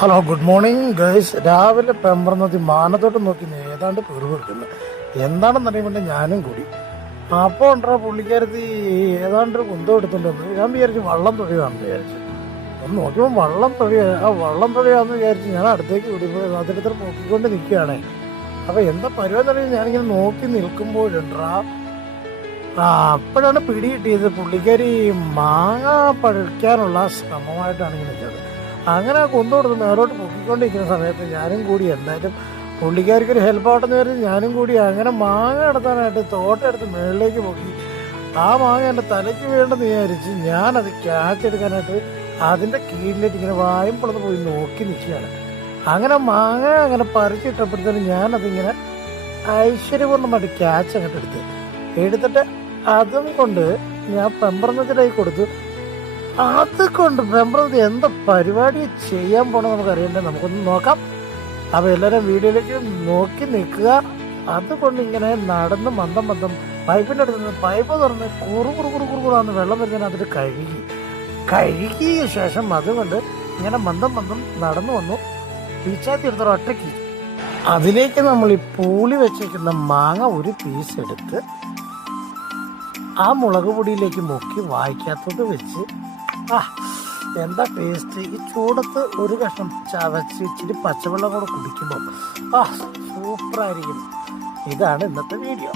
Hello, good morning guys. രാവിലെ പെമ്പറന്നതി മാനത്തോട്ട് നോക്കി ഏതാണ്ട് പിറുപിറുക്കുന്നു. എന്താണെന്നറിയുമ്പോൾ ഞാനും കൂടി. അപ്പോൾ ഉണ്ടോ പുള്ളിക്കാരത്തി ഏതാണ്ട് കുന്തം എടുത്തുണ്ടെന്ന് ഞാൻ വിചാരിച്ചു വള്ളം തൊഴിയാണെന്ന് വിചാരിച്ചു. ഒന്ന് നോക്കിയപ്പോൾ വള്ളം തൊഴിയാന്ന് വിചാരിച്ചു ഞാൻ അടുത്തേക്ക് കൂടിയപ്പോൾ അതിനകത്ത് നോക്കിക്കൊണ്ട് നിൽക്കുകയാണേ. അപ്പോൾ എന്താ പരിപാടി ഞാനിങ്ങനെ നോക്കി നിൽക്കുമ്പോഴുണ്ടാ അപ്പോഴാണ് പിടി കിട്ടിയത്. പുള്ളിക്കാരി മാങ്ങ പഴുക്കാനുള്ള ശ്രമമായിട്ടാണ് ഇങ്ങനെ നിൽക്കുന്നത്. അങ്ങനെ കൊണ്ടുകൊടുത്ത് മേലോട്ട് പൊക്കിക്കൊണ്ടിരിക്കുന്ന സമയത്ത് ഞാനും കൂടി എന്തായാലും പുള്ളിക്കാർക്ക് ഒരു ഹെൽപ്പ് ആവട്ടെന്ന് വിചാരിച്ച് ഞാനും കൂടി അങ്ങനെ മാങ്ങ എടുത്താനായിട്ട് തോട്ടെടുത്ത് മുകളിലേക്ക് പൊക്കി. ആ മാങ്ങ എൻ്റെ തലയ്ക്ക് വേണ്ടെന്ന് വിചാരിച്ച് ഞാനത് ക്യാച്ച് എടുക്കാനായിട്ട് അതിൻ്റെ കീഴിലേക്ക് ഇങ്ങനെ വായും പുറത്ത് പോയി നോക്കി നിൽക്കുകയാണ്. അങ്ങനെ മാങ്ങ അങ്ങനെ പറിച്ചിട്ടപ്പോഴത്തേനും ഞാനതിങ്ങനെ ഐശ്വര്യപൂർണ്ണമായിട്ട് ക്യാച്ച് അങ്ങോട്ട് എടുത്തിട്ട് അതും കൊണ്ട് ഞാൻ പെമ്പറന്നതിലായി കൊടുത്തു. അതുകൊണ്ട് പെമ്പറന്നതി എന്താ പരിപാടി ചെയ്യാൻ പോണെന്ന് നമുക്ക് അറിയണ്ടേ, നമുക്കൊന്ന് നോക്കാം. അപ്പോൾ എല്ലാവരും വീഡിയോയിലേക്ക് നോക്കി നിൽക്കുക. അതുകൊണ്ട് ഇങ്ങനെ നടന്ന് മന്ദം പൈപ്പിൻ്റെ അടുത്ത് നിന്ന് പൈപ്പ് തുറന്ന് കുറുകുറാന്ന് വെള്ളം വരുന്നതിന് അതിൽ കഴുകിയ ശേഷം അതുകൊണ്ട് ഇങ്ങനെ മന്ദം നടന്നു വന്നു. പീച്ചാത്തി എടുത്തൊരു ഒറ്റയ്ക്ക് അതിലേക്ക് നമ്മൾ ഈ പൂളി വെച്ചേക്കുന്ന മാങ്ങ ഒരു പീസ് എടുത്ത് ആ മുളക് പൊടിയിലേക്ക് മുക്കി വായിക്കാത്തത് വെച്ച് എന്താ ടേസ്റ്റ്. ഈ ചൂടത്ത് ഒരു കഷ്ണം ചവച്ച് ഇച്ചിരി പച്ചവെള്ളം കൂടെ കുടിക്കുമ്പോൾ സൂപ്പറായിരിക്കും. ഇതാണ് ഇന്നത്തെ വീഡിയോ.